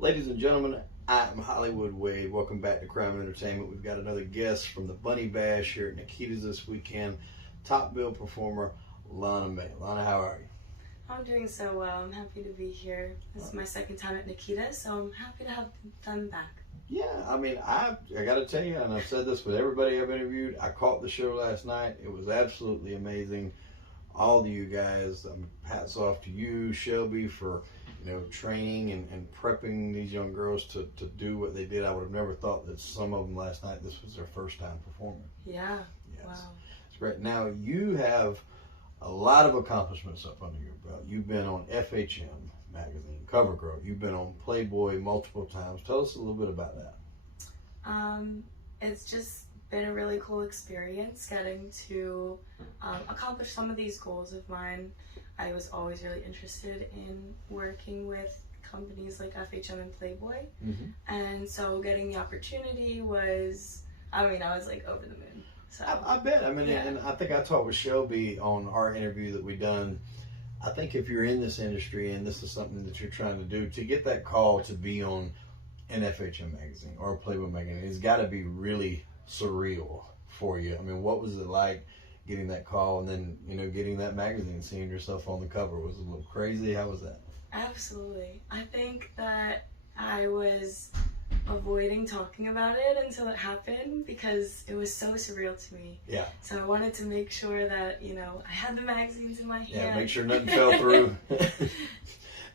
Ladies and gentlemen, I'm Hollywood Wade. Welcome back to Crime Entertainment. We've got another guest from the Bunny Bash here at Nikita's this weekend. Top bill performer, Lana Mae. Lana, how are you? I'm doing so well. I'm happy to be here. This is my second time at Nikita's, so I'm happy to have them back. Yeah, I mean, I got to tell you, and I've said this with everybody I've interviewed, I caught the show last night. It was absolutely amazing. All of you guys, hats off to you, Shelby, for training and prepping these young girls to do what they did. I would have never thought that some of them last night, this was their first time performing. Yeah. Yes. Wow. It's great. Now, you have a lot of accomplishments up under your belt. You've been on FHM magazine, Covergirl. You've been on Playboy multiple times. Tell us a little bit about that. It's just been a really cool experience getting to accomplish some of these goals of mine. I was always really interested in working with companies like FHM and Playboy. And so getting the opportunity was, I was like over the moon. So I bet. yeah. And I think I talked with Shelby on our interview that we done. I think if you're in this industry and this is something that you're trying to do, to get that call to be on an FHM magazine or a Playboy magazine, it's got to be really surreal for you. I mean, what was it like getting that call and then, getting that magazine, seeing yourself on the cover? Was it a little crazy? How was that? Absolutely. I think that I was avoiding talking about it until it happened because it was so surreal to me. Yeah. So I wanted to make sure that, I had the magazines in my hand. Yeah, make sure nothing fell through.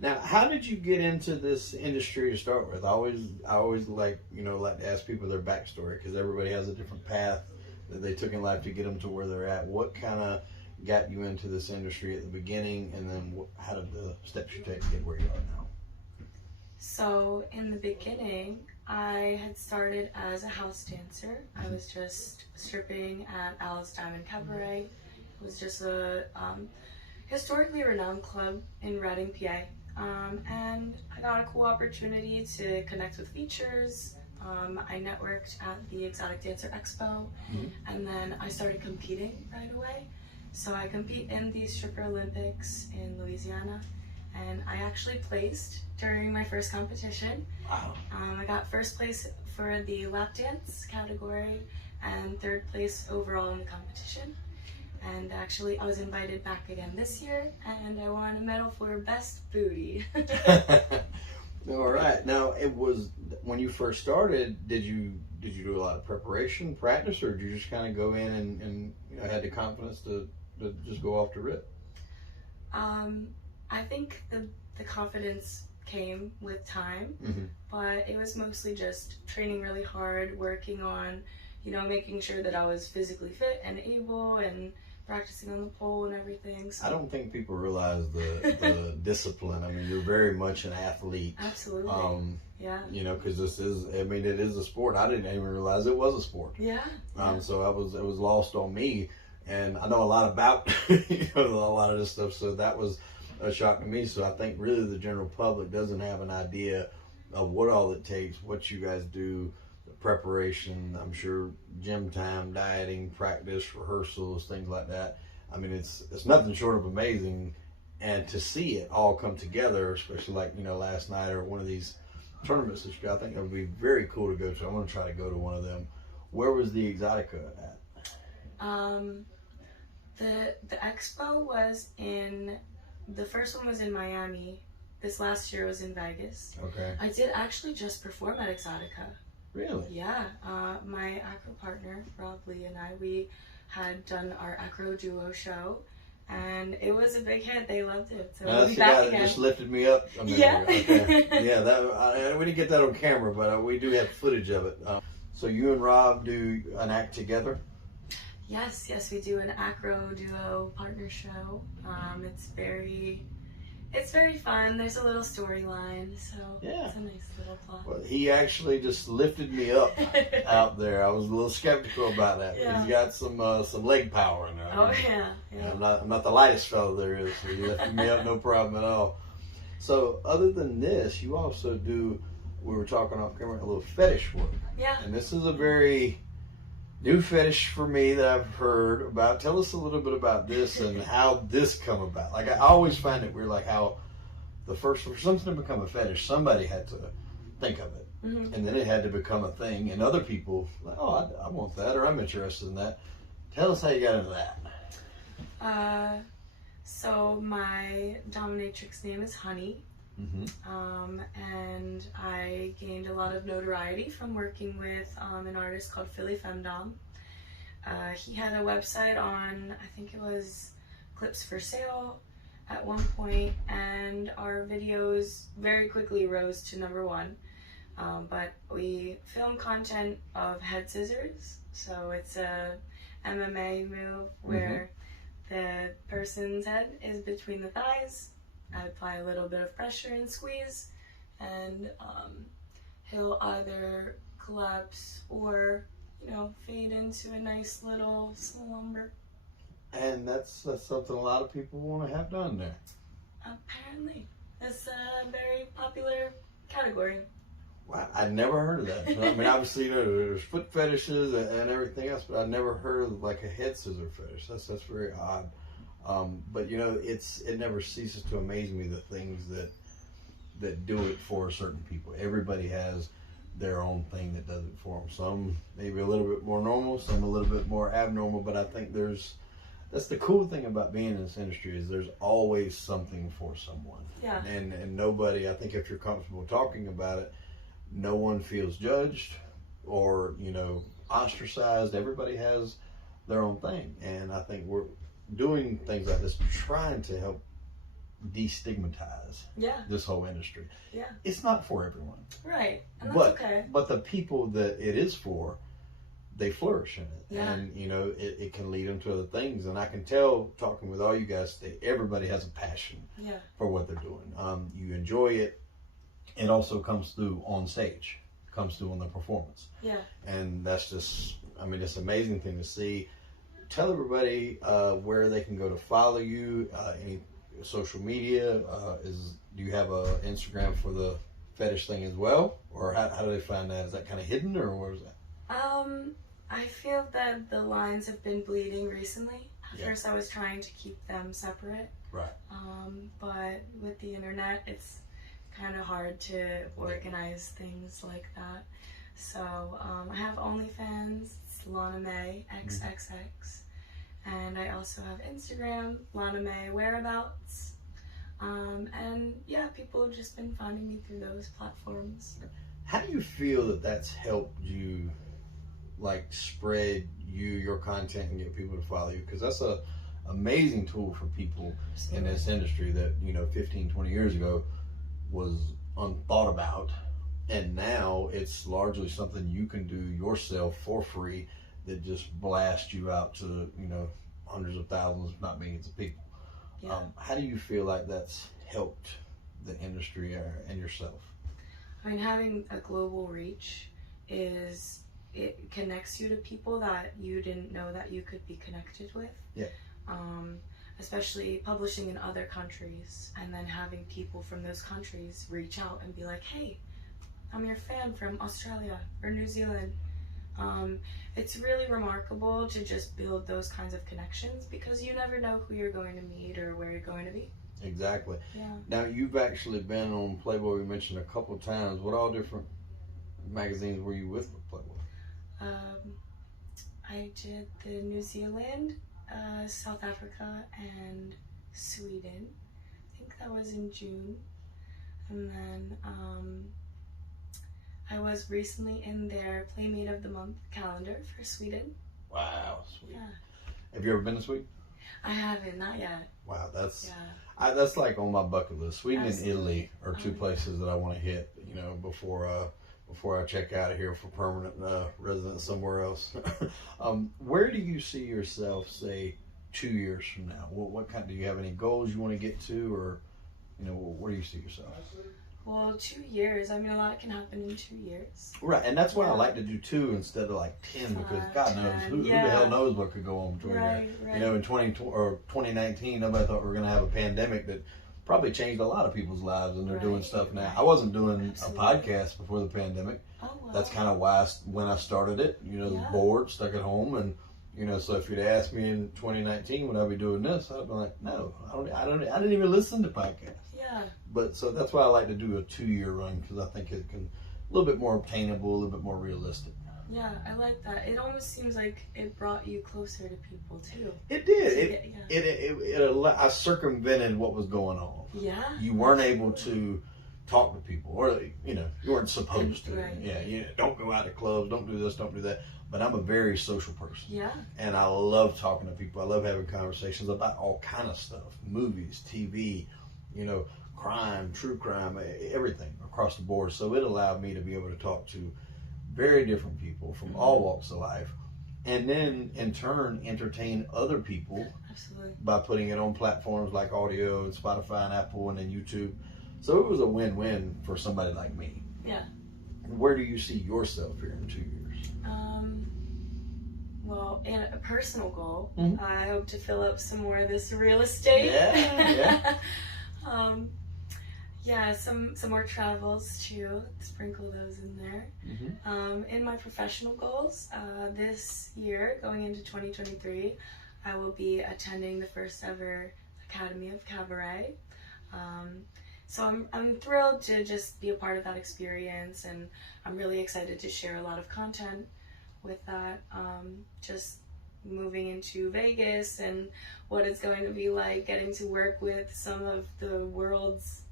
Now, how did you get into this industry to start with? I always like to ask people their backstory because everybody has a different path that they took in life to get them to where they're at. What kind of got you into this industry at the beginning, and then how did the steps you take to get where you are now? So in the beginning, I had started as a house dancer. I was just stripping at Alice Diamond Cabaret. It was just a historically renowned club in Reading, PA. And I got a cool opportunity to connect with features. I networked at the Exotic Dancer Expo, and then I started competing right away. So I compete in the Stripper Olympics in Louisiana, and I actually placed during my first competition. Wow. I got first place for the lap dance category and third place overall in the competition. And actually, I was invited back again this year, and I won a medal for best booty. All right. Now, it was when you first started. Did you do a lot of preparation, practice, or did you just kind of go in and had the confidence to just go off the rip? I think the confidence came with time, but it was mostly just training really hard, working on, making sure that I was physically fit and able, and practicing on the pole and everything. So I don't think people realize the discipline. I mean, you're very much an athlete. Absolutely. Yeah. Because this is, it is a sport. I didn't even realize it was a sport. Yeah. So it was lost on me, and I know a lot about a lot of this stuff. So that was a shock to me. So I think really the general public doesn't have an idea of what all it takes, what you guys do. Preparation, I'm sure gym time, dieting, practice, rehearsals, things like that. I mean, it's nothing short of amazing, and to see it all come together, especially like last night or one of these tournaments that you got, I think that would be very cool to go to. I'm going to try to go to one of them. Where was the Exotica at? The expo was the first one was in Miami. This last year was in Vegas. Okay. I did actually just perform at Exotica. Really? Yeah, my acro partner, Rob Lee, and we had done our acro duo show, and it was a big hit. They loved it. So That's we'll be the back guy again. that just lifted me up. Yeah. Okay. Yeah, we didn't get that on camera, but we do have footage of it. So you and Rob do an act together? Yes, we do an acro duo partner show. It's very fun. There's a little storyline, so yeah. It's a nice little plot. Well, he actually just lifted me up out there. I was a little skeptical about that. Yeah. He's got some leg power in there. Oh yeah. I'm not the lightest fellow there is, so he lifted me up no problem at all. So other than this, you also do, we were talking off camera, a little fetish work. Yeah. And this is a very new fetish for me that I've heard about. Tell us a little bit about this and how this come about. Like, I always find it weird, like how for something to become a fetish, somebody had to think of it. Mm-hmm. And then it had to become a thing, and other people like, oh, I want that, or I'm interested in that. Tell us how you got into that. So my dominatrix name is Honey. Mm-hmm. And I gained a lot of notoriety from working with an artist called Philly Femdom. He had a website on, I think it was Clips for Sale at one point, and our videos very quickly rose to #1. But we film content of head scissors, so it's a MMA move where the person's head is between the thighs. I apply a little bit of pressure and squeeze, and he'll either collapse or, fade into a nice little slumber. And that's something a lot of people want to have done there. Apparently. It's a very popular category. Wow, I'd never heard of that. I mean, obviously, there's foot fetishes and everything else, but I'd never heard of like a head scissor fetish. That's very odd. But it never ceases to amaze me the things that do it for certain people. Everybody has their own thing that does it for them. Some maybe a little bit more normal, some a little bit more abnormal. But I think that's the cool thing about being in this industry is there's always something for someone. Yeah. And nobody, I think if you're comfortable talking about it, no one feels judged or, ostracized. Everybody has their own thing. And I think we're doing things like this, trying to help destigmatize this whole industry. Yeah. It's not for everyone. Right. And that's okay. But the people that it is for, they flourish in it. Yeah. And, it can lead them to other things. And I can tell, talking with all you guys, everybody has a passion for what they're doing. You enjoy it. It also comes through on stage, comes through on the performance. Yeah. And that's just, it's an amazing thing to see. Tell everybody where they can go to follow you, any social media. Do you have a Instagram for the fetish thing as well? Or how do they find that? Is that kind of hidden, or where is that? I feel that the lines have been bleeding recently. At first I was trying to keep them separate. Right. But with the internet, it's kind of hard to organize things like that. So I have OnlyFans, it's Lana Mae XXX, and I also have Instagram, Lana Mae Whereabouts, and people have just been finding me through those platforms. How do you feel that that's helped you, spread your content and get people to follow you? Because that's a amazing tool for people in this industry that 15, 20 years ago was unthought about, and now it's largely something you can do yourself for free that just blasts you out to hundreds of thousands, if not millions of people. How do you feel like that's helped the industry and yourself? Having a global reach it connects you to people that you didn't know that you could be connected with. Especially publishing in other countries, and then having people from those countries reach out and be like, hey, I'm your fan from Australia or New Zealand. It's really remarkable to just build those kinds of connections, because you never know who you're going to meet or where you're going to be. Exactly. Yeah. Now, you've actually been on Playboy, we mentioned a couple of times. What all different magazines were you with Playboy? I did the New Zealand, South Africa, and Sweden. I think that was in June. And then I was recently in their Playmate of the Month calendar for Sweden. Wow, sweet. Yeah. Have you ever been to Sweden? I haven't, not yet. Wow, that's on my bucket list. Sweden Absolutely. and Italy are two places that I want to hit, before I check out of here for permanent residence somewhere else. Where do you see yourself, say, 2 years from now? What kind? Do you have any goals you want to get to, or where do you see yourself? Well, 2 years. A lot can happen in 2 years. Right, and that's why I like to do 2 instead of 10, because God knows who the hell knows what could go on between there. Right. In 2019, nobody thought we were going to have a pandemic that probably changed a lot of people's lives, and they're doing stuff now. I wasn't doing a podcast before the pandemic. Oh, wow. That's kind of why when I started it, bored, stuck at home, and so if you'd asked me in 2019 would I be doing this, I'd be like, no, I didn't even listen to podcasts. Yeah. But so that's why I like to do a 2-year run, because I think it can little bit more obtainable, a little bit more realistic. Yeah, I like that. It almost seems like it brought you closer to people too. It did. I circumvented what was going on. Yeah. You weren't able to talk to people, or you weren't supposed to. Right. Yeah, don't go out to clubs, don't do this, don't do that. But I'm a very social person. Yeah. And I love talking to people. I love having conversations about all kind of stuff, movies, TV, crime, true crime, everything across the board. So it allowed me to be able to talk to very different people from all walks of life, and then in turn entertain other people. Absolutely. By putting it on platforms like audio and Spotify and Apple and then YouTube. So it was a win-win for somebody like me. Yeah. Where do you see yourself here in 2 years? Well, in a personal goal, Mm-hmm. I hope to fill up some more of this real estate. Yeah. Yeah, some more travels too. Sprinkle those in there. Mm-hmm. In my professional goals, this year, going into 2023, I will be attending the first ever Academy of Cabaret. So I'm thrilled to just be a part of that experience, and I'm really excited to share a lot of content with that. Just moving into Vegas and what it's going to be like getting to work with some of the world's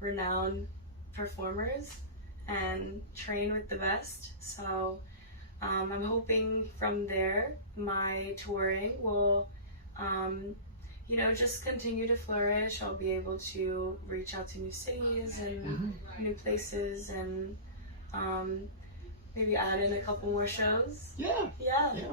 renowned performers and train with the best. So I'm hoping from there my touring will just continue to flourish. I'll be able to reach out to new cities and new places, and maybe add in a couple more shows. Yeah,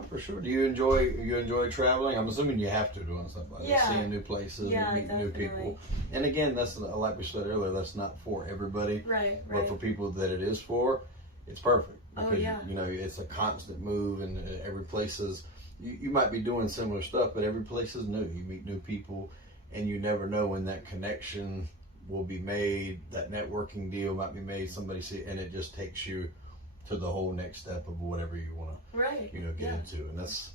for sure. Do you enjoy traveling? I'm assuming you have to doing something like that, seeing new places and meeting new people. And again, that's, like we said earlier, that's not for everybody. Right. But for people that it is for, it's perfect. Because, yeah. It's a constant move, and every place is, you might be doing similar stuff, but every place is new. You meet new people, and you never know when that connection will be made, that networking deal might be made, somebody see, and it just takes you to the whole next step of whatever you want to, get into. And that's,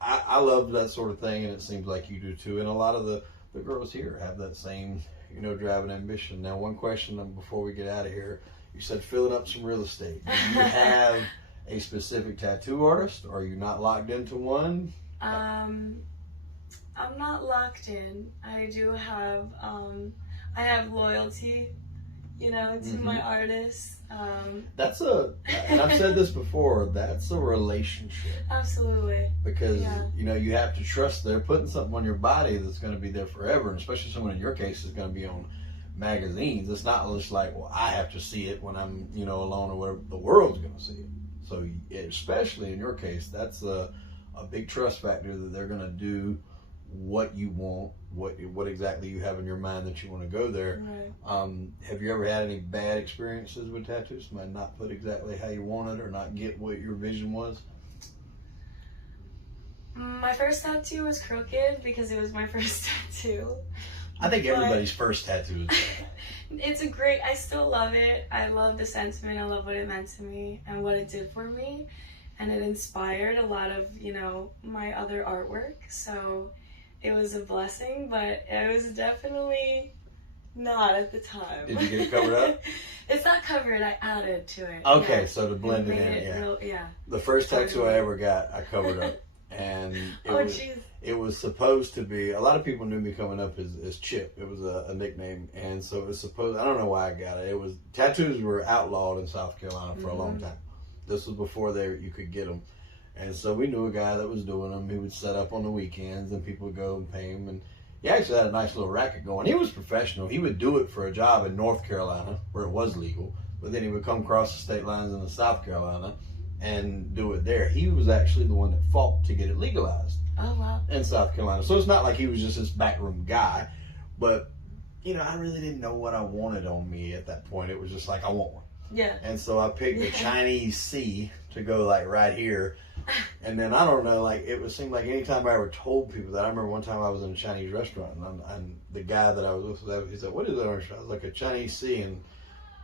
I love that sort of thing, and it seems like you do too. And a lot of the girls here have that same, drive and ambition. Now, one question before we get out of here, you said filling up some real estate. Do you have a specific tattoo artist, or are you not locked into one? I'm not locked in. I do have, I have loyalty, to my artists. And I've said this before, that's a relationship. Absolutely. Because, you have to trust they're putting something on your body that's going to be there forever, and especially someone in your case is going to be on magazines. It's not just like, well, I have to see it when I'm, alone or whatever. The world's going to see it. So, especially in your case, that's a big trust factor that they're going to do what you want, what exactly you have in your mind that you want to go there. Right. Have you ever had any bad experiences with tattoos? Somebody not put exactly how you wanted, or not get what your vision was? My first tattoo was crooked because it was my first tattoo. I think everybody's first tattoo is bad. I still love it. I love the sentiment. I love what it meant to me and what it did for me. And it inspired a lot of, my other artwork. So it was a blessing, but it was definitely not at the time. Did you get it covered up? It's not covered. I added to it. Okay, so to blend it in, The first tattoo I ever got, I covered up. And it was supposed to be, a lot of people knew me coming up as Chip. It was a nickname. And so it was supposed, I don't know why I got it. Tattoos were outlawed in South Carolina for a long time. This was before you could get them. And so we knew a guy that was doing them. He would set up on the weekends, and people would go and pay him. And he actually had a nice little racket going. He was professional. He would do it for a job in North Carolina, where it was legal. But then he would come across the state lines into South Carolina and do it there. He was actually the one that fought to get it legalized. Oh, wow. In South Carolina. So it's not like he was just this backroom guy. But, I really didn't know what I wanted on me at that point. It was just like, I want one. Yeah. And so I picked a Chinese C to go like right here. And then I don't know, it seemed like anytime I ever told people that, I remember one time I was in a Chinese restaurant, and the guy that I was with, he said, "What is that?" I was like, "A Chinese C." And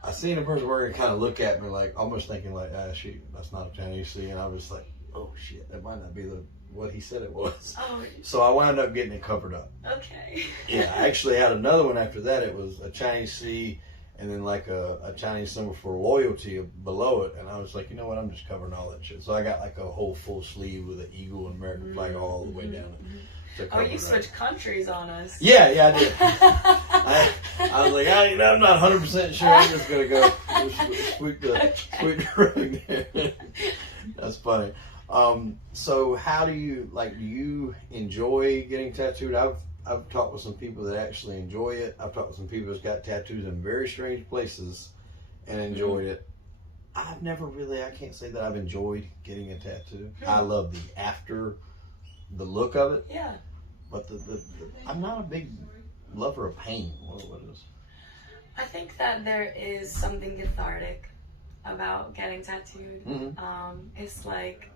I seen a person working kind of look at me almost thinking shoot, that's not a Chinese C. And I was like, oh shit, that might not be what he said it was. Oh. So I wound up getting it covered up. Okay. Yeah, I actually had another one after that. It was a Chinese C and then like a Chinese symbol for loyalty below it. And I was like, you know what? I'm just covering all that shit. So I got like a whole full sleeve with an eagle and American flag all the way down it. Oh, you switched countries on us. Yeah, I did. I was like, I'm not 100% sure. I'm just gonna go sweep the rug there. That's funny. So how do you enjoy getting tattooed? I've talked with some people that actually enjoy it. I've talked with some people that's got tattoos in very strange places and enjoyed it. I've never really, I can't say that I've enjoyed getting a tattoo. I love the look of it. Yeah. But I'm not a big lover of pain. What is? I think that there is something cathartic about getting tattooed. It's like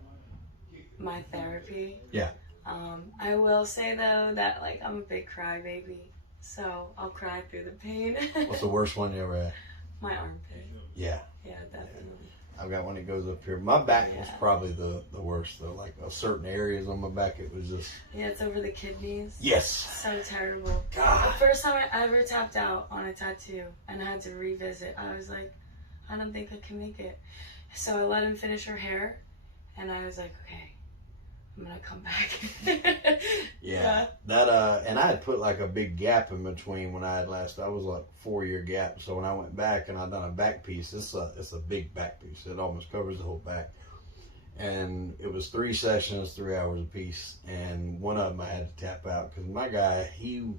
my therapy. Yeah. I will say though that like I'm a big crybaby, so I'll cry through the pain. What's the worst one you ever had? My armpit. Yeah. Yeah, definitely. I've got one that goes up here. My back was probably the worst though. Like certain areas on my back, it was just. Yeah, it's over the kidneys. Yes. So terrible. God. The first time I ever tapped out on a tattoo and I had to revisit, I was like, I don't think I can make it. So I let him finish her hair, and I was like, okay, I'm gonna come back. Yeah. That and I had put like a big gap in between when I had last. I was like 4-year gap. So when I went back and I done a back piece, it's a big back piece. It almost covers the whole back. And it was 3 sessions, 3 hours a piece. And one of them I had to tap out because my guy, he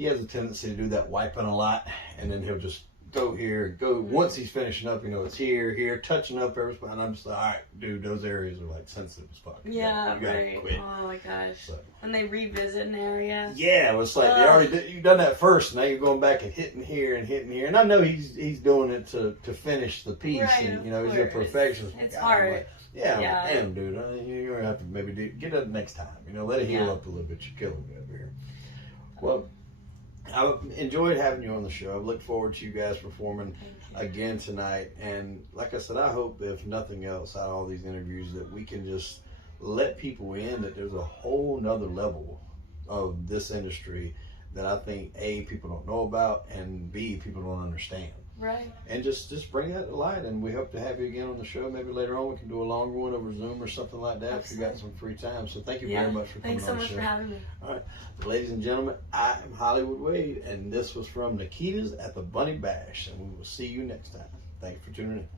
has a tendency to do that wiping a lot, and then he'll just go here, go once he's finishing up, it's here, touching up every spot. And I'm just like, all right, dude, those areas are like sensitive as fuck. Yeah, you gotta right. quit. Oh my gosh. So. When they revisit an area. Yeah, it was like they already you've done that first. Now you're going back and hitting here. And I know he's doing it to finish the piece, right, and he's a perfectionist. It's hard. Like, yeah. Damn, dude, you're gonna have to maybe get it next time. Let it heal up a little bit. You're killing me over here. Well, I've enjoyed having you on the show. I've looked forward to you guys performing again tonight. And like I said, I hope, if nothing else, out of all these interviews, that we can just let people in that there's a whole nother level of this industry that I think, A, people don't know about, and B, people don't understand. Right. And just bring that to light. And we hope to have you again on the show. Maybe later on we can do a longer one over Zoom or something like that. Absolutely. If you got some free time. So thank you very much for coming on the show. Thanks so much for having me. All right. Ladies and gentlemen, I am Hollywood Wade, and this was from Nikita's at the Bunny Bash. And we will see you next time. Thank you for tuning in.